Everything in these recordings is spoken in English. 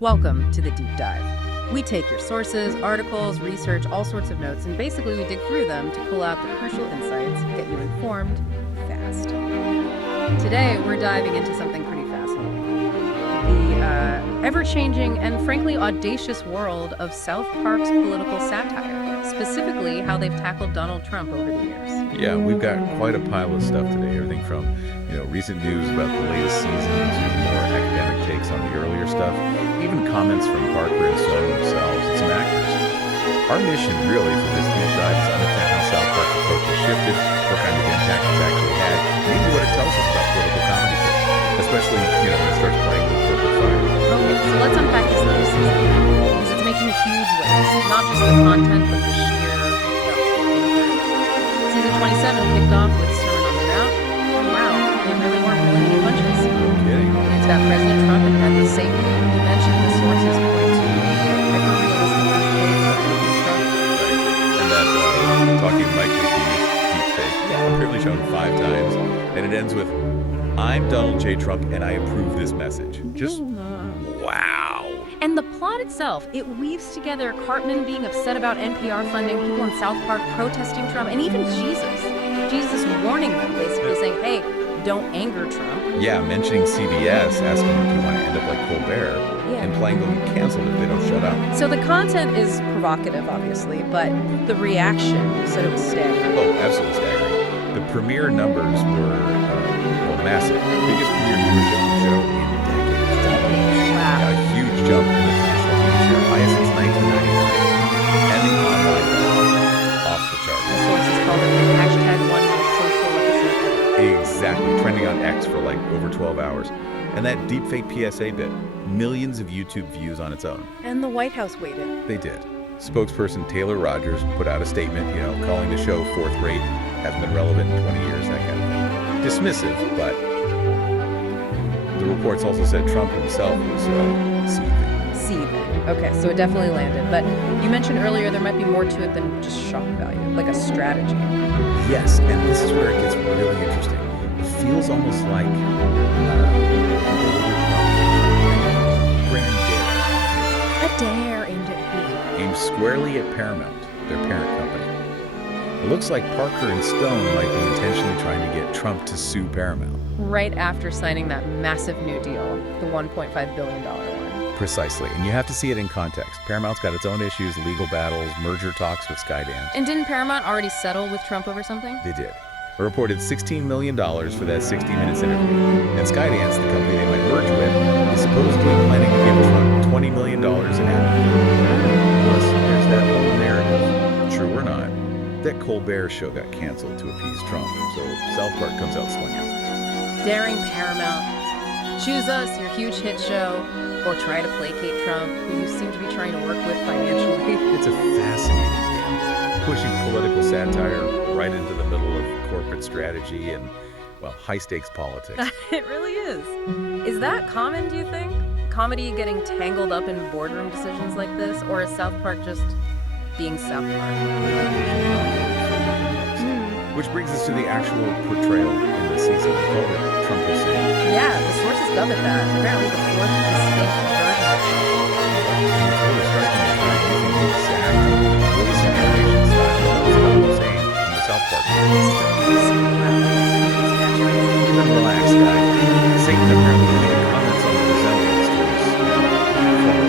Welcome to the Deep Dive. We take your sources, articles, research, all sorts of notes, and basically we dig through them to pull out the crucial insights, get you informed fast. Today, we're diving into something pretty fascinating. The ever-changing and frankly audacious world of South Park's political satire, specifically how they've tackled Donald Trump over the years. Yeah, we've got quite a pile of stuff today. Everything from, recent news about the latest season to more academic takes on the earlier stuff, even comments from Parker and Stone themselves and some actors. Our mission really for this deep dive is to understand how South Park's approach has shifted, what kind of impact it's actually had, maybe what it tells us about political comedy, especially, when it starts playing with corporate fire. Okay, so let's unpack this latest season, because it's making huge waves, not just the content, but the sheer impact. Season 27 kicked off with Sermon on the Mount, and wow, they really weren't pulling any punches. No kidding. It's got President Trump and had the same you mentioned the sources point to a hyper-realistic portrayal of Trump. Right. And that talking Mike McGee's deep fake, apparently shown 5 times, and it ends with, "I'm Donald J. Trump and I approve this message." Just wow. And the plot itself, it weaves together Cartman being upset about NPR funding, people in South Park protesting Trump, and even Jesus. Jesus warning them, basically saying, hey, don't anger Trump. Yeah, mentioning CBS, asking them, do you want to end up like Colbert? Yeah. And playing them canceled if they don't shut up. So the content is provocative, obviously, but the reaction, you said it was staggering. Oh, absolutely staggering. The premiere numbers were, massive. Biggest premiere viewership of the show in decades. Wow. A huge jump in the traditional TV show, highest since 1999. And the online was off the charts. The sources called it the hashtag one most social episode. Exactly, trending on X for like over 12 hours. And that deepfake PSA bit, millions of YouTube views on its own. And the White House waited. They did. Spokesperson Taylor Rogers put out a statement, calling the show fourth rate, hasn't been relevant in 20 years, that kind of thing. Dismissive, but the reports also said Trump himself was seething. Okay, so it definitely landed. But you mentioned earlier there might be more to it than just shock value, like a strategy. Yes, and this is where it gets really interesting. It feels almost like grand dare. A dare aimed at who? Aimed squarely at Paramount, their parent company. It looks like Parker and Stone might be intentionally trying to get Trump to sue Paramount. Right after signing that massive new deal, the $1.5 billion one. Precisely, and you have to see it in context. Paramount's got its own issues, legal battles, merger talks with Skydance. And didn't Paramount already settle with Trump over something? They did. A reported $16 million for that 60 Minutes interview. And Skydance, the company they might merge with, is supposedly planning to give Trump $20 million in ad. Plus, there's that whole narrative, true or not, that Colbert show got canceled to appease Trump, so South Park comes out swinging. Daring Paramount, choose us, your huge hit show, or try to placate Trump, who you seem to be trying to work with financially. It's a fascinating game, pushing political satire right into the middle of corporate strategy and, high-stakes politics. It really is. Is that common, do you think? Comedy getting tangled up in boardroom decisions like this, or is South Park just being South Park? Which brings us to the actual portrayal in the season. We called it Trump is saying. Yeah, the sources dub it that. Apparently the fourth distinct version. It's really striking that they're using the exact voice and animation style of Trump Hussein from the South Park. Even relaxed guy. Satan apparently even comments on the resemblance to his former lover.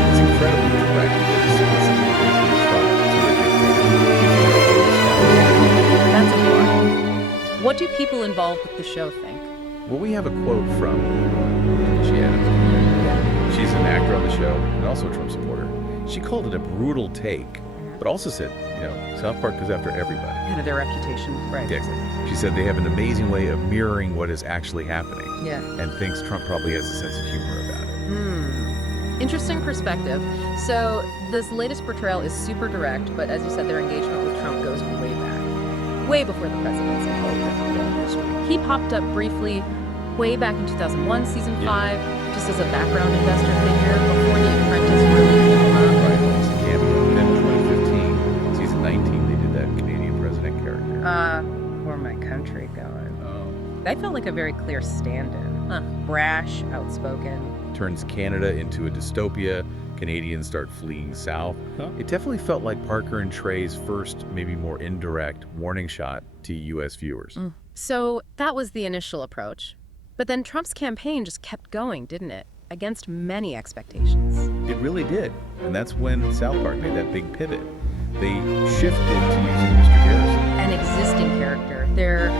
It's incredibly direct. It's explicitly linking Trump to a dictator. That's important. What do people involved with the show think? Well, we have a quote from she Adams. She's an actor on the show and also a Trump supporter. She called it a brutal take, but also said, South Park goes after everybody. Kind of their reputation, right? Exactly. She said they have an amazing way of mirroring what is actually happening. Yeah. And thinks Trump probably has a sense of humor about it. Interesting perspective. So this latest portrayal is super direct, but as you said, their engagement with Trump goes way back. Way before the presidency. He popped up briefly way back in 2001, season 5, just as a background investor figure before The Apprentice really blew up. Right, it's a cameo. Then in 2015, season 19, they did that Canadian president character. Where my country going? Oh. That felt like a very clear stand-in. Brash, outspoken, turns Canada into a dystopia. Canadians start fleeing south. It definitely felt like Parker and Trey's first, maybe more indirect, warning shot to U.S. viewers. So that was the initial approach. But then Trump's campaign just kept going, didn't it? Against many expectations. It really did. And that's when South Park made that big pivot. They shifted to using Mr. Garrison. An existing character. Their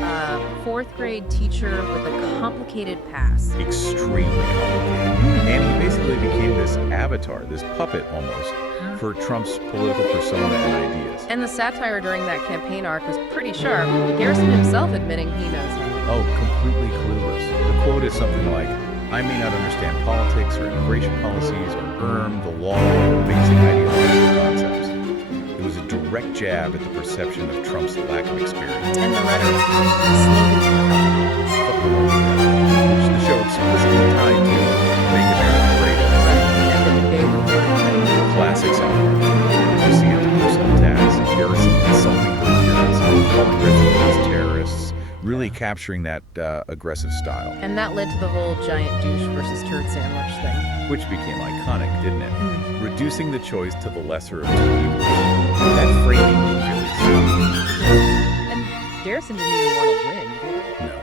fourth grade teacher with a complicated past. Extremely complicated. And he basically became this avatar, this puppet almost, for Trump's political persona and ideas. And the satire during that campaign arc was pretty sharp. Garrison himself admitting he knows him. Oh, completely clueless. The quote is something like, "I may not understand politics or immigration policies or the law, or basic ideological concepts." It was a direct jab at the perception of Trump's lack of experience. And the rhetoric, the slogans were Which the show explicitly tied to Make America Great Again. and the debate with Garrison. Classic South Park. You see it to personal attacks, Garrison insulting her appearance, calling refugees terrorists, really capturing that aggressive style. And that led to the whole giant douche versus turd sandwich thing. Which became iconic, didn't it? Reducing the choice to the lesser of two evils. That framing really sucked. And Garrison didn't even want to win, did he? No.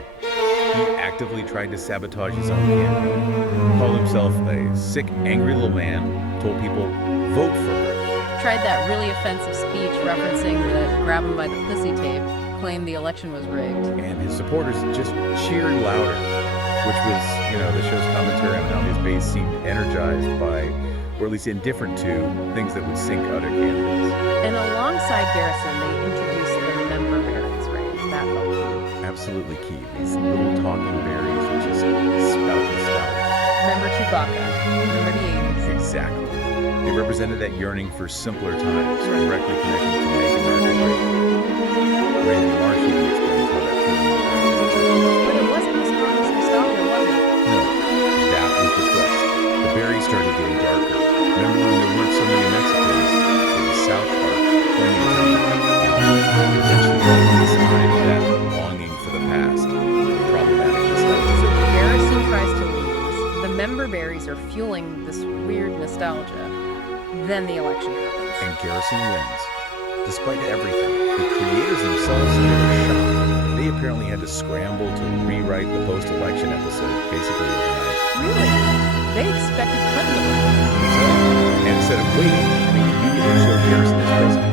He actively tried to sabotage his own campaign. Called himself a sick, angry little man, told people, vote for her. Tried that really offensive speech referencing the grab him by the pussy tape, claimed the election was rigged. And his supporters just cheered louder, which was, the show's commentary on how his base seemed energized by, or at least indifferent to, things that would sink other candidates. And alongside Garrison, they introduced the member berries, right? That felt key. Absolutely key. These little talking berries that just spout and spout. Remember Chewbacca? Remember the 80s? Exactly. They represented that yearning for simpler times, directly connecting to Make America Great. Rated largely to explain how that feeling. But it wasn't nostalgia, was it? No, that was the twist. The berries started getting darker. Remember when there weren't so many Mexicans? It was South Park pointing to eventually getting inside of that longing for the past. Problematic nostalgia. So Garrison tries to lose. The member berries are fueling this weird nostalgia. Then the election happens. And Garrison wins. Despite everything, the creators themselves were shocked. They apparently had to scramble to rewrite the post-election episode basically overnight. Really? They expected Clinton to win. And instead of waiting, they immediately showed Garrison as president,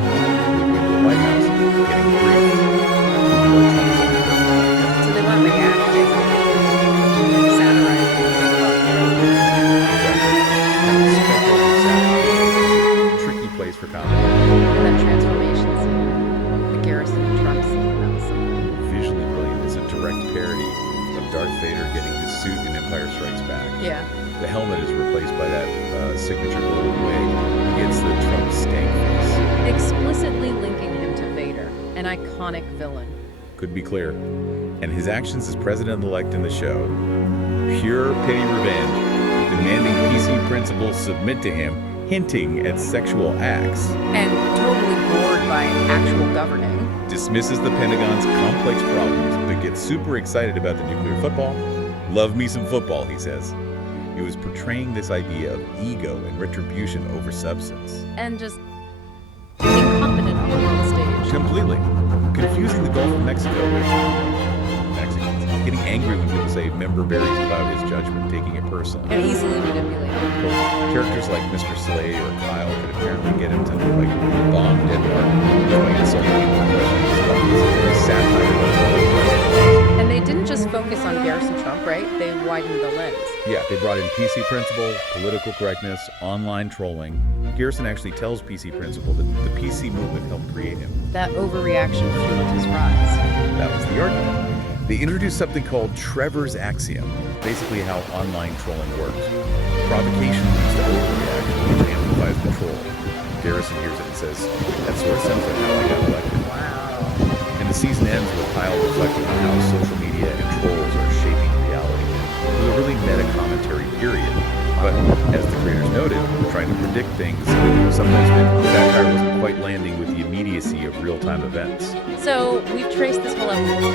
moving to the White House, getting briefed before Trump was president. So they weren't reacting, satirizing. Tricky place for comedy. And that transformation scene, the Garrison and Trump scene, that was something. Visually brilliant. It's a direct parody of Darth Vader getting his suit in Empire Strikes Back. Yeah. The helmet is replaced by that signature golden wig. He gets the Trump stank face. Explicitly linking him to Vader, an iconic villain. Could be clear. And his actions as president-elect in the show, pure petty revenge, demanding PC principals submit to him, hinting at sexual acts, And totally bored by actual governing. dismisses the Pentagon's complex problems, but gets super excited about the nuclear football. Love me some football, he says. It was portraying this idea of ego and retribution over substance. And just incompetent on the world stage. Completely. Confusing the Gulf of Mexico with Mexicans. Getting angry when people say member berries cloud his judgment, taking it personally. And easily manipulated. Characters like Mr. Slade or Kyle could apparently get him to bomb Denmark by insulting people in Russian. Satire. And they didn't just focus on Garrison Trump, right? They widened the lens. Yeah, they brought in PC principle, political correctness, online trolling. Garrison actually tells PC principle that the PC movement helped create him. That overreaction fueled his rise. That was the argument. They introduced something called Trevor's axiom, basically how online trolling works. Provocation leads to overreaction, which amplifies the troll. Garrison hears it and says, that sort of sounds like how I got elected. Wow. And the season ends with Kyle reflecting on how social media and trolls are shaping reality. It was a really meta-commentary period. But as the creators noted, trying to predict things sometimes meant satire wasn't quite landing with the immediacy of real-time events. So we've traced this whole evolution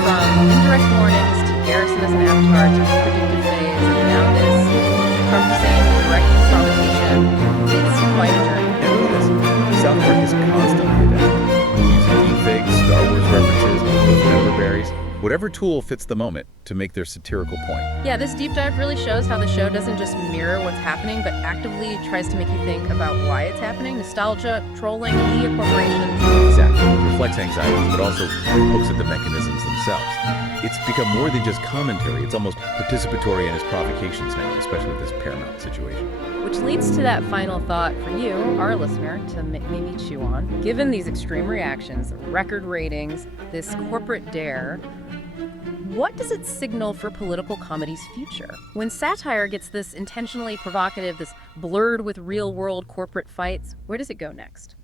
from indirect warnings to Garrison as an avatar to the predictive phase, and now this from saying direct provocation, it's quite a journey. And it is. South Park is constantly adapting, using deepfakes, Star Wars references, those member berries, whatever tool fits the moment to make their satirical point. Yeah, this deep dive really shows how the show doesn't just mirror what's happening, but actively tries to make you think about why it's happening. Nostalgia, trolling, media corporations. Exactly. Reflects anxieties, but also looks at the mechanisms themselves. It's become more than just commentary. It's almost participatory in its provocations now, especially with this Paramount situation. Which leads to that final thought for you, our listener, to maybe chew on. Given these extreme reactions, record ratings, this corporate dare, what does it signal for political comedy's future? When satire gets this intentionally provocative, this blurred with real-world corporate fights, where does it go next?